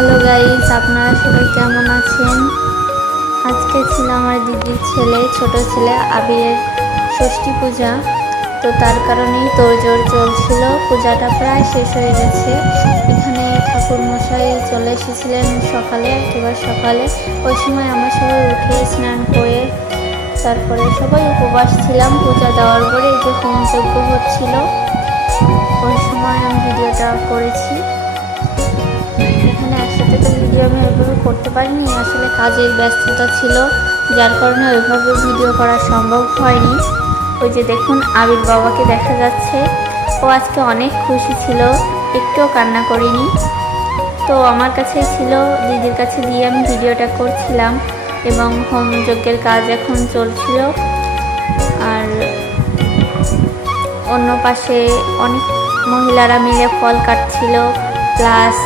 Hello guys আপনারা সবাই কেমন আছেন? আজকে ছিল আমার দিদির ছেলে, ছোট ছেলে আবিরের ষষ্ঠী পূজা। তো তার কারণেই তোড়জোড় চলছিল। পূজাটা প্রায় শেষ হয়ে গেছে। এখানে ঠাকুর মশাই চলে এসেছিলেন সকালে, একেবারে সকালে। ওই সময় আমরা সবাই উঠে স্নান করে তারপরে সবাই উপবাস ছিলাম। পূজা দেওয়ার পরে এই যে হোমযজ্ঞ হচ্ছিল, ওই সময় আমি ভিডিওটা করেছি। একসাথে তো ভিডিও আমি ওইভাবে করতে পারিনি। আসলে কাজের ব্যস্ততা ছিল, যার কারণে ওইভাবে ভিডিও করা সম্ভব হয়নি। ওই যে দেখুন, আবির বাবাকে দেখা যাচ্ছে। ও আজকে অনেক খুশি ছিল, একটুও কান্না করিনি। তো আমার কাছেই ছিল, দিদির কাছে দিয়ে আমি ভিডিওটা করছিলাম এবং হোম যজ্ঞের কাজ এখন চলছিল। আর অন্য পাশে অনেক মহিলারা মিলে ফল কাটছিল প্লাস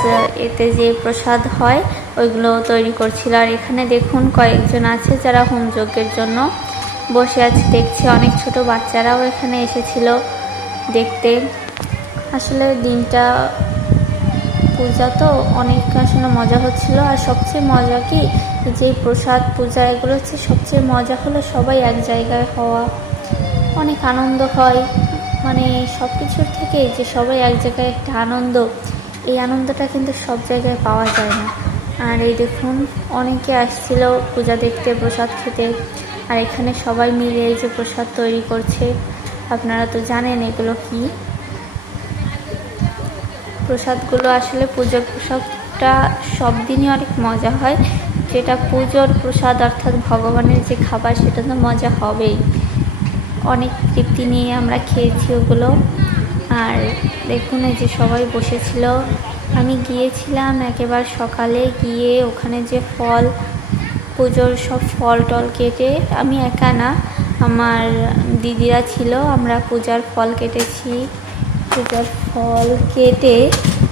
এতে যে প্রসাদ হয়, ওইগুলো তৈরি করছিল। আর এখানে দেখুন কয়েকজন আছে যারা হোম যজ্ঞের জন্য বসে আছে। দেখছি অনেক ছোট বাচ্চারাও এখানে এসেছিল দেখতে। আসলে দিনটা পূজা তো অনেক আসলে মজা হচ্ছিল। আর সবচেয়ে মজা কি, যে প্রসাদ পূজা এগুলো হচ্ছে সবচেয়ে মজা হলো সবাই এক জায়গায় হওয়া। অনেক আনন্দ হয়। মানে সব কিছুর থেকে যে সবাই এক জায়গায় একটা আনন্দ। এই আনন্দটা কিন্তু সব জায়গায় পাওয়া যায় না। আর এই দেখুন, অনেকে আসছিল পূজা দেখতে, প্রসাদ খেতে। আর এখানে সবাই মিলে এই যে প্রসাদ তৈরি করছে। আপনারা তো জানেন এগুলো কি। প্রসাদগুলো আসলে পুজোর প্রসাদটা সব দিনই অনেক মজা হয়। যেটা পুজোর প্রসাদ অর্থাৎ ভগবানের যে খাবার, সেটা তো মজা হবেই। অনেক তৃপ্তি নিয়ে আমরা খেয়েছি ওগুলো। আর দেখুন এই যে সবাই বসেছিল। আমি গিয়েছিলাম একেবারে সকালে গিয়ে ওখানে যে ফল, পুজোর সব ফল টল কেটে, আমি একা না, আমার দিদিরা ছিল, আমরা পূজার ফল কেটেছি। পূজার ফল কেটে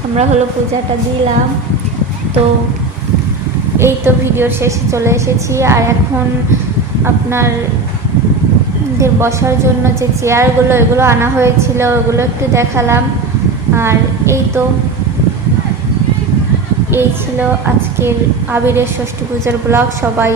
আমরা হলো পূজাটা দিলাম। তো এই তো ভিডিওর শেষে চলে এসেছি। আর এখন আপনার দের বসার জন্য যে চেয়ারগুলো, এগুলো আনা হয়েছিল, ওগুলো একটু দেখালাম। আর এই তো, এই ছিল আজকের আবিরের ষষ্ঠী পূজার ব্লগ। সবাই